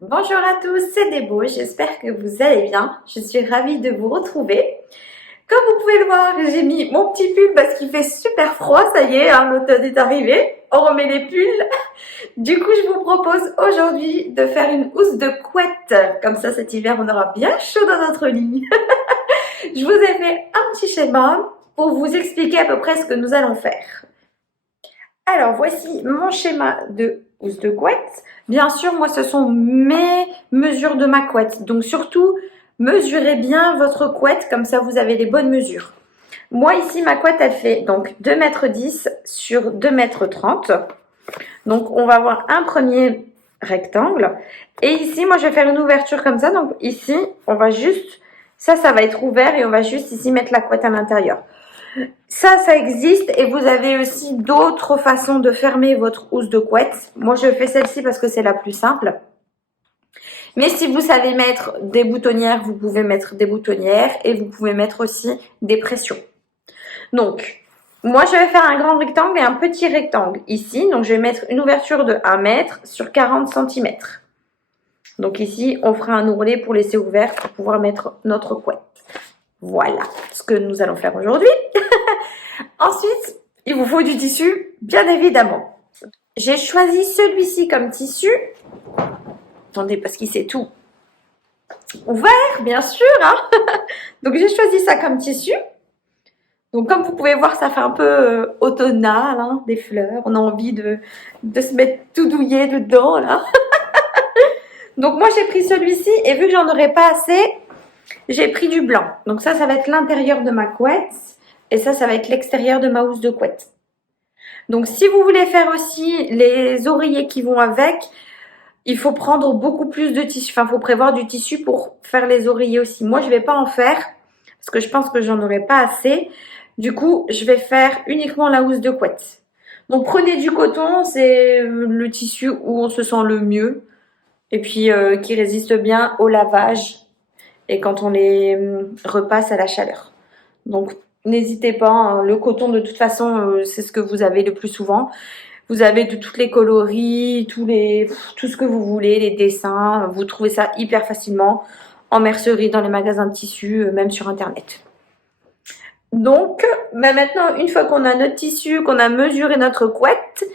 Bonjour à tous, c'est Débo, j'espère que vous allez bien. Je suis ravie de vous retrouver. Comme vous pouvez le voir, j'ai mis mon petit pull parce qu'il fait super froid, ça y est, l'automne est arrivé. On remet les pulls. Du coup, je vous propose aujourd'hui de faire une housse de couette. Comme ça, cet hiver, on aura bien chaud dans notre lit. Je vous ai fait un petit schéma pour vous expliquer à peu près ce que nous allons faire. Alors, voici mon schéma de housse de couette. Bien sûr, moi, ce sont mes mesures de ma couette. Donc, surtout, mesurez bien votre couette, comme ça, vous avez les bonnes mesures. Moi, ici, ma couette, elle fait donc 2,10 m sur 2,30 m. Donc, on va avoir un premier rectangle. Et ici, moi, je vais faire une ouverture comme ça. Donc, ici, on va juste... ça va être ouvert et on va juste ici mettre la couette à l'intérieur. Ça existe et vous avez aussi d'autres façons de fermer votre housse de couette. Moi, je fais celle-ci parce que c'est la plus simple. Mais si vous savez mettre des boutonnières, vous pouvez mettre des boutonnières et vous pouvez mettre aussi des pressions. Donc, moi, je vais faire un grand rectangle et un petit rectangle ici. Donc, je vais mettre une ouverture de 1 m sur 40 cm. Donc ici, on fera un ourlet pour laisser ouvert pour pouvoir mettre notre couette. Voilà ce que nous allons faire aujourd'hui. Ensuite, il vous faut du tissu, bien évidemment. J'ai choisi celui-ci comme tissu. Attendez, parce qu'il s'est tout ouvert, bien sûr. Donc, j'ai choisi ça comme tissu. Donc, comme vous pouvez voir, ça fait un peu automnal, des fleurs. On a envie de se mettre tout douillet dedans, là. Donc, moi, j'ai pris celui-ci et vu que j'en aurais pas assez, j'ai pris du blanc. Donc, ça va être l'intérieur de ma couette. Et ça va être l'extérieur de ma housse de couette. Donc, si vous voulez faire aussi les oreillers qui vont avec, il faut prendre beaucoup plus de tissu. Enfin, il faut prévoir du tissu pour faire les oreillers aussi. Moi, je ne vais pas en faire parce que je pense que j'en aurai pas assez. Du coup, je vais faire uniquement la housse de couette. Donc, prenez du coton. C'est le tissu où on se sent le mieux. Et puis, qui résiste bien au lavage et quand on les repasse à la chaleur. Donc, n'hésitez pas, le coton de toute façon, c'est ce que vous avez le plus souvent. Vous avez de toutes les coloris, tout ce que vous voulez, les dessins. Vous trouvez ça hyper facilement en mercerie, dans les magasins de tissus, même sur internet. Donc, maintenant, une fois qu'on a notre tissu, qu'on a mesuré notre couette,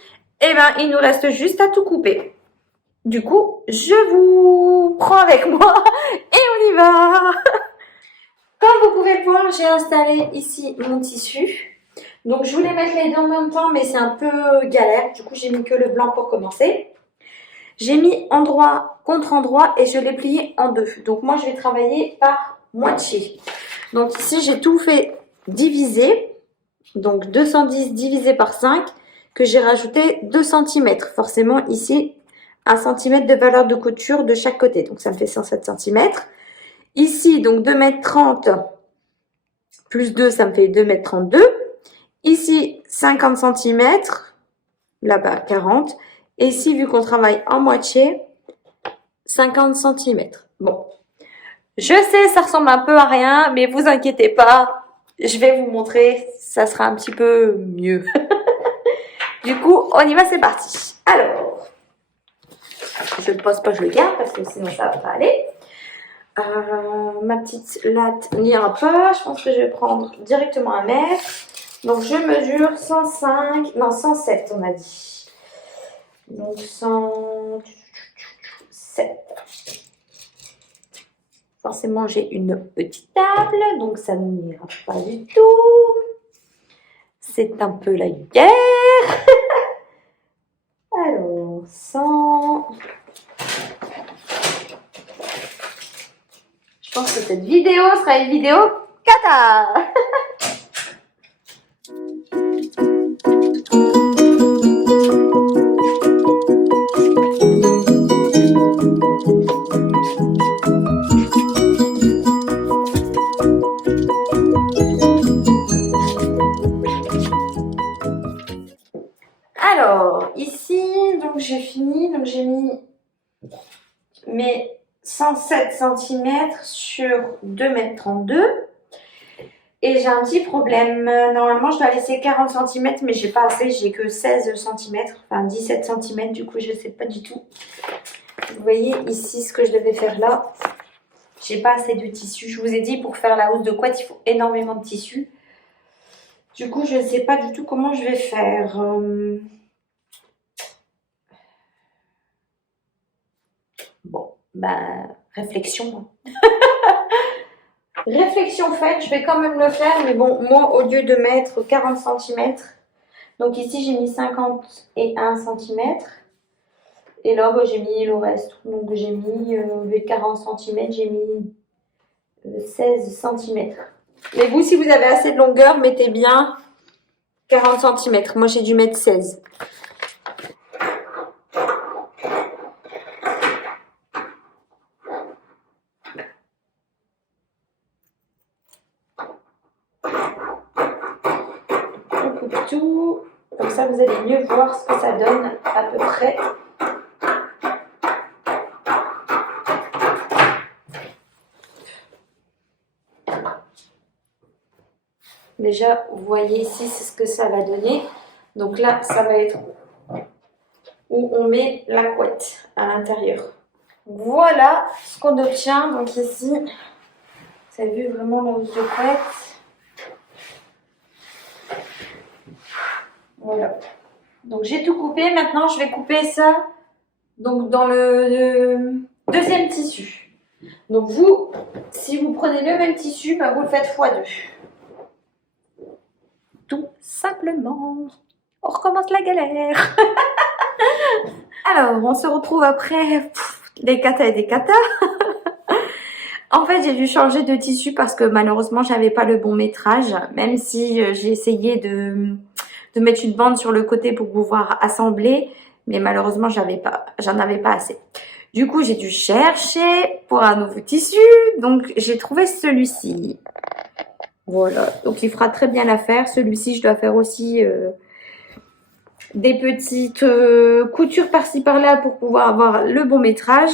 il nous reste juste à tout couper. Du coup, je vous prends avec moi et on y va. Comme vous pouvez le voir, j'ai installé ici mon tissu. Donc, je voulais mettre les deux en même temps, mais c'est un peu galère. Du coup, j'ai mis que le blanc pour commencer. J'ai mis endroit contre endroit et je l'ai plié en deux. Donc, moi, je vais travailler par moitié. Donc, ici, j'ai tout fait diviser. Donc, 210 divisé par 5, que j'ai rajouté 2 cm. Forcément, ici, 1 cm de valeur de couture de chaque côté. Donc, ça me fait 107 cm. Ici, donc 2,30 m plus 2, ça me fait 2,32 m. Ici, 50 cm. Là-bas, 40. Et ici, vu qu'on travaille en moitié, 50 cm. Bon. Je sais, ça ressemble un peu à rien, mais vous inquiétez pas. Je vais vous montrer. Ça sera un petit peu mieux. Du coup, on y va, c'est parti. Alors, je ne pose pas, je le garde parce que sinon ça va pas aller. Ma petite latte n'ira pas. Je pense que je vais prendre directement 1 mètre. Donc, je mesure 105, non 107 on a dit. Donc, 107. Forcément, j'ai une petite table, donc ça n'ira pas du tout. C'est un peu la guerre. Alors, 100... Je pense que cette vidéo sera une vidéo cata. Alors, ici, donc j'ai fini. Donc j'ai mis mes 107 cm sur 2,32 m. Et j'ai un petit problème. Normalement, je dois laisser 40 cm, mais j'ai pas assez. J'ai que 16 cm, enfin 17 cm. Du coup, je sais pas du tout Vous voyez ici ce que je devais faire là. J'ai pas assez de tissu. Je vous ai dit, pour faire la housse de couette, il faut énormément de tissu. Du coup, je ne sais pas du tout comment je vais faire. Bon, bah, réflexion. Réflexion faite, je vais quand même le faire. Mais bon, moi, au lieu de mettre 40 cm, donc ici, j'ai mis 51 cm. Et là, bah, j'ai mis le reste. Donc, j'ai mis, au lieu de 40 cm, j'ai mis 16 cm. Mais vous, si vous avez assez de longueur, mettez bien 40 cm. Moi, j'ai dû mettre 16. On coupe tout. Comme ça, vous allez mieux voir ce que ça donne à peu près. Déjà, vous voyez ici, c'est ce que ça va donner. Donc là, ça va être où on met la couette à l'intérieur. Voilà ce qu'on obtient. Donc ici, vous avez vu vraiment la housse de couette. Voilà. Donc j'ai tout coupé. Maintenant, je vais couper ça donc dans le deuxième tissu. Donc vous, si vous prenez le même tissu, bah, vous le faites x2. Tout simplement. On recommence la galère. Alors, on se retrouve après des katas et des katas. En fait, j'ai dû changer de tissu parce que malheureusement, j'avais pas le bon métrage. Même si j'ai essayé de mettre une bande sur le côté pour pouvoir assembler. Mais malheureusement, j'en avais pas assez. Du coup, j'ai dû chercher pour un nouveau tissu. Donc, j'ai trouvé celui-ci. Voilà. Donc, il fera très bien l'affaire. Celui-ci, je dois faire aussi des petites coutures par-ci par-là pour pouvoir avoir le bon métrage.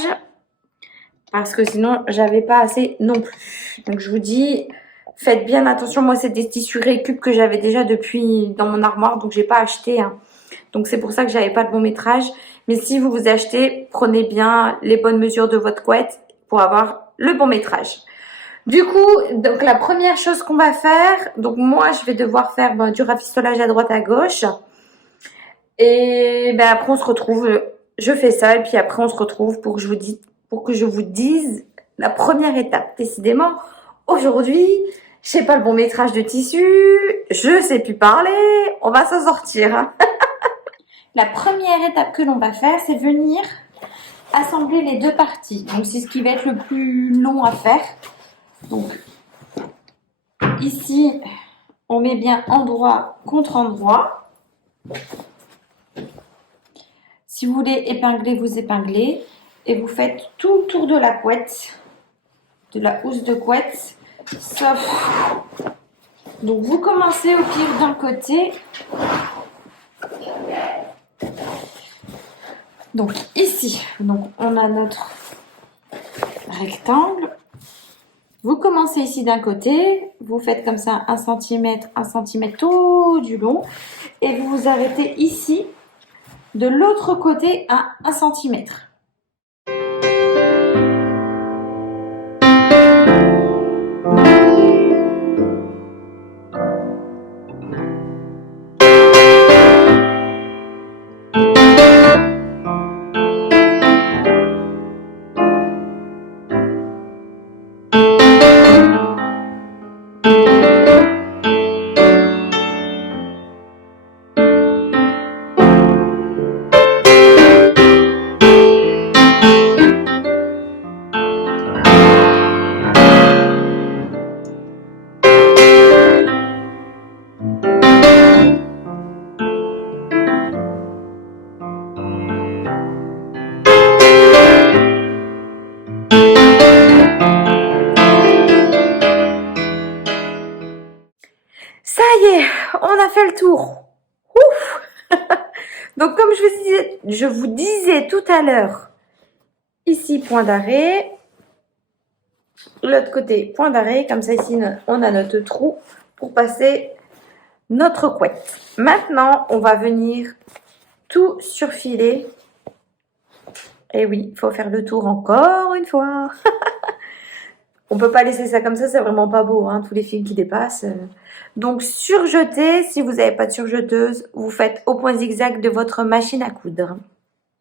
Parce que sinon, j'avais pas assez non plus. Donc, je vous dis, faites bien attention. Moi, c'est des tissus récup que j'avais déjà depuis dans mon armoire. Donc, j'ai pas acheté. Hein. Donc, c'est pour ça que j'avais pas le bon métrage. Mais si vous vous achetez, prenez bien les bonnes mesures de votre couette pour avoir le bon métrage. Du coup, donc la première chose qu'on va faire, donc moi, je vais devoir faire du rafistolage à droite à gauche. Et après, on se retrouve. Je fais ça et puis après, on se retrouve pour que je vous dise la première étape. Décidément, aujourd'hui, je sais pas le bon métrage de tissu, je sais plus parler, on va s'en sortir. La première étape que l'on va faire, c'est venir assembler les deux parties. Donc, c'est ce qui va être le plus long à faire. Donc, ici, on met bien endroit contre endroit. Si vous voulez épingler, vous épinglez. Et vous faites tout le tour de la couette, de la housse de couette, sauf. Donc vous commencez au pire d'un côté. Donc ici, donc on a notre rectangle. Vous commencez ici d'un côté, vous faites comme ça 1 cm tout du long. Et vous vous arrêtez ici, de l'autre côté à 1 cm. Ça y est, on a fait le tour. Ouf. Donc comme je vous disais tout à l'heure, ici point d'arrêt, l'autre côté point d'arrêt, comme ça ici on a notre trou pour passer notre couette. Maintenant on va venir tout surfiler Et oui, il faut faire le tour encore une fois. On peut pas laisser ça comme ça, c'est vraiment pas beau, hein, tous les fils qui dépassent. Donc surjeter, si vous n'avez pas de surjeteuse, vous faites au point zigzag de votre machine à coudre.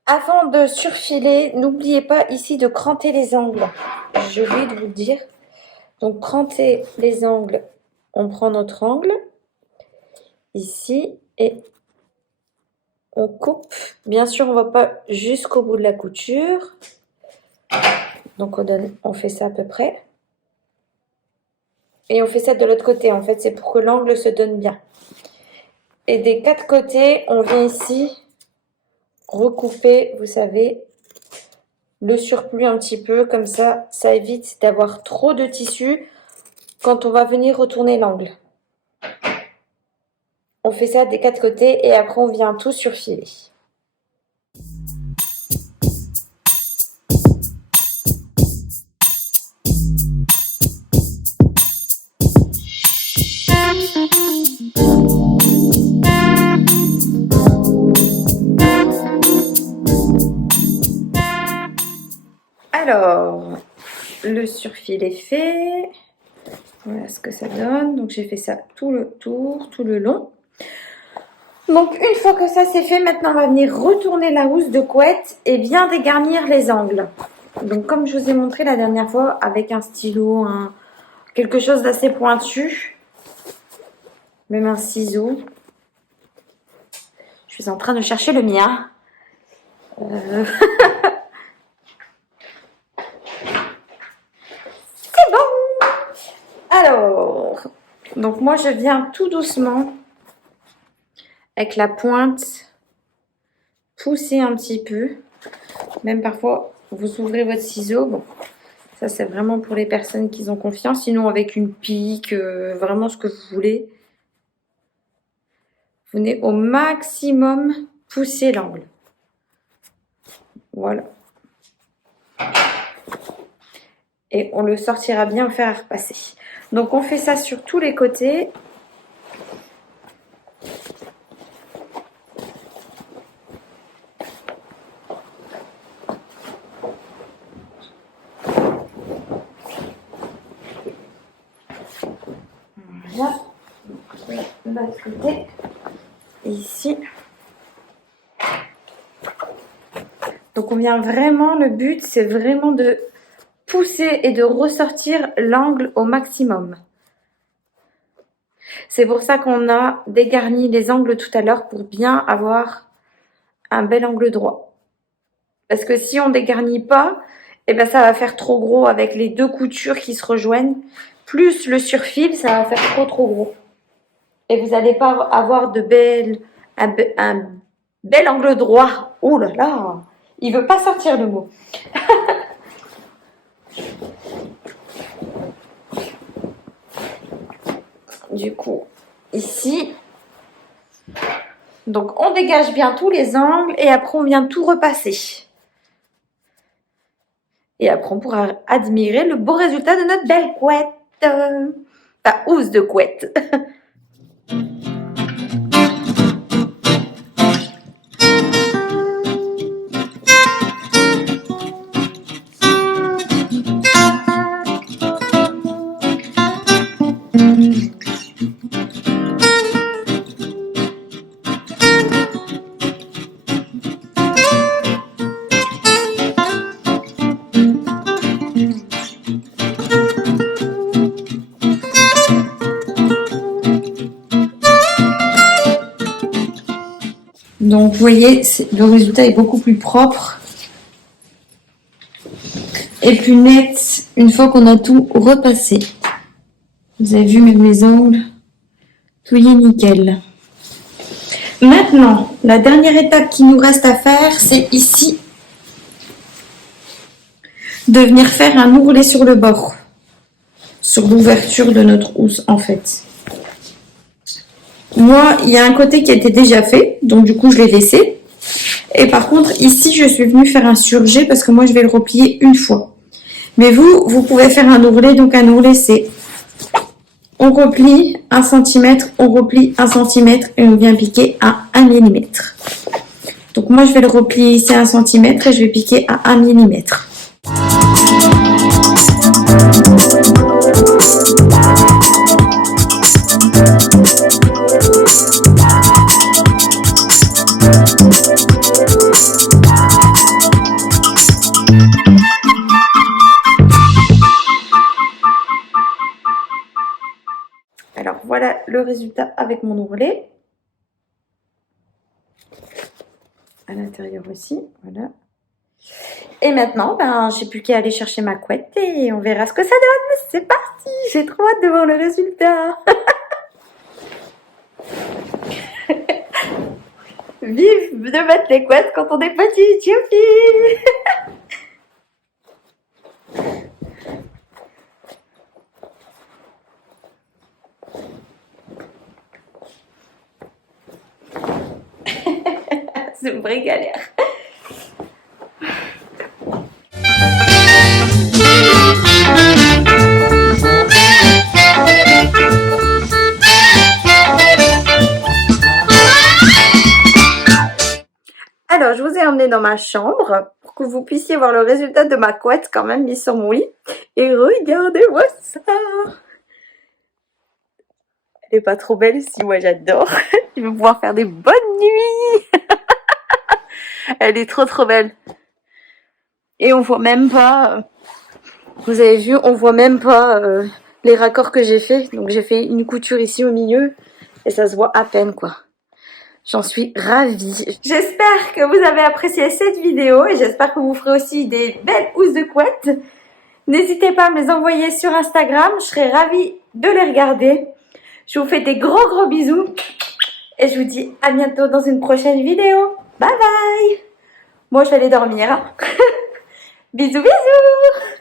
Avant de surfiler, n'oubliez pas ici de cranter les angles. Je vais vous le dire. Donc cranter les angles, on prend notre angle ici et on coupe. Bien sûr, on ne va pas jusqu'au bout de la couture. Donc on fait ça à peu près. Et on fait ça de l'autre côté. En fait, c'est pour que l'angle se donne bien. Et des 4 côtés, on vient ici recouper, vous savez, le surplus un petit peu. Comme ça, ça évite d'avoir trop de tissu quand on va venir retourner l'angle. On fait ça des 4 côtés et après, on vient tout surfiler. Alors, le surfil est fait. Voilà ce que ça donne. Donc, j'ai fait ça tout le tour, tout le long. Donc, une fois que ça c'est fait, maintenant, on va venir retourner la housse de couette et bien dégarnir les angles. Donc, comme je vous ai montré la dernière fois, avec un stylo, quelque chose d'assez pointu, même un ciseau. Je suis en train de chercher le mien. C'est bon! Alors, donc moi je viens tout doucement avec la pointe pousser un petit peu. Même parfois vous ouvrez votre ciseau. Bon, ça c'est vraiment pour les personnes qui ont confiance. Sinon avec une pique, vraiment ce que vous voulez. Vous venez au maximum pousser l'angle. Voilà. Et on le sortira bien au fer à repasser. Donc on fait ça sur tous les côtés. Voilà. De l'autre côté. Et ici. Donc on vient vraiment, le but c'est vraiment de pousser et de ressortir l'angle au maximum. C'est pour ça qu'on a dégarni les angles tout à l'heure pour bien avoir un bel angle droit. Parce que si on dégarnit pas, eh ben ça va faire trop gros avec les 2 coutures qui se rejoignent. Plus le surfil, ça va faire trop gros. Et vous n'allez pas avoir un bel angle droit. Oh là là, il veut pas sortir le mot. Du coup, ici, donc on dégage bien tous les angles et après on vient tout repasser. Et après on pourra admirer le beau résultat de notre belle couette. Enfin, housse de couette. Donc vous voyez, le résultat est beaucoup plus propre et plus net une fois qu'on a tout repassé. Vous avez vu même les angles, tout y est nickel. Maintenant, la dernière étape qui nous reste à faire, c'est ici de venir faire un ourlet sur le bord, sur l'ouverture de notre housse en fait. Moi, il y a un côté qui a été déjà fait, donc du coup je l'ai laissé. Et par contre, ici, je suis venue faire un surjet parce que moi, je vais le replier une fois. Mais vous pouvez faire un ourlet. Donc un ourlet, c'est on replie 1 cm, on replie 1 cm et on vient piquer à 1 mm. Donc moi je vais le replier ici à 1 cm et je vais piquer à 1 mm. Alors voilà le résultat avec mon ourlet. À l'intérieur aussi, voilà. Et maintenant, ben, j'ai plus qu'à aller chercher ma couette et on verra ce que ça donne. C'est parti, j'ai trop hâte de voir le résultat. Vive de mettre les couettes quand on est petit, youpi. C'est une vraie galère. Alors, je vous ai emmené dans ma chambre pour que vous puissiez voir le résultat de ma couette quand même mise sur mon lit. Et regardez-moi ça. Elle est pas trop belle si moi j'adore. Je vais pouvoir faire des bonnes nuits. Elle est trop belle. Et on voit même pas, vous avez vu, on voit même pas les raccords que j'ai fait. Donc j'ai fait une couture ici au milieu et ça se voit à peine quoi. J'en suis ravie. J'espère que vous avez apprécié cette vidéo et j'espère que vous ferez aussi des belles housses de couette. N'hésitez pas à me les envoyer sur Instagram, je serai ravie de les regarder. Je vous fais des gros bisous et je vous dis à bientôt dans une prochaine vidéo. Bye bye. Moi je vais aller dormir. Bisous bisous.